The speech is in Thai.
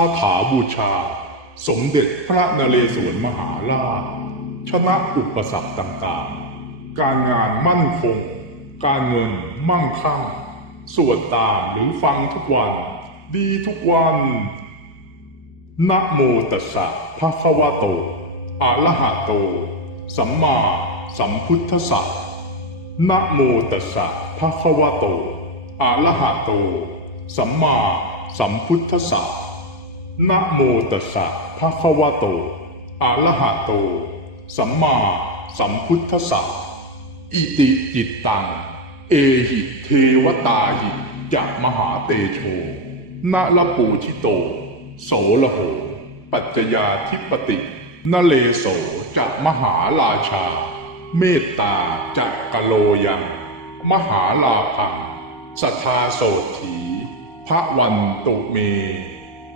คาถาบูชา สมเด็จพระนเรศวรมหาราช ชนะอุปสรรคต่างๆ การงานมั่นคง การเงินมั่งคั่ง สวดตามหรือฟังทุกวัน ดีทุกวัน นะโมตัสสะภะคะวะโต อะระหะโต สัมมาสัมพุทธัสสะนะโมตัสสะภะคะวะโตอะระหะโต สัมมาสัมพุทธัสสะ นะโมตัสสะภะคะวะโต อะระหะโต สัมมาสัมพุทธัสสะ อิติจิตตัง เอหิเทวตาหิจะมหาเตโชนะละปูชิโต โสละโห ปัจจยาธิปติ นเลโสจะมหาราชา เมตตาจักกะโลยัง มหาลาพัง สัทธาโสถีพระวันตุเม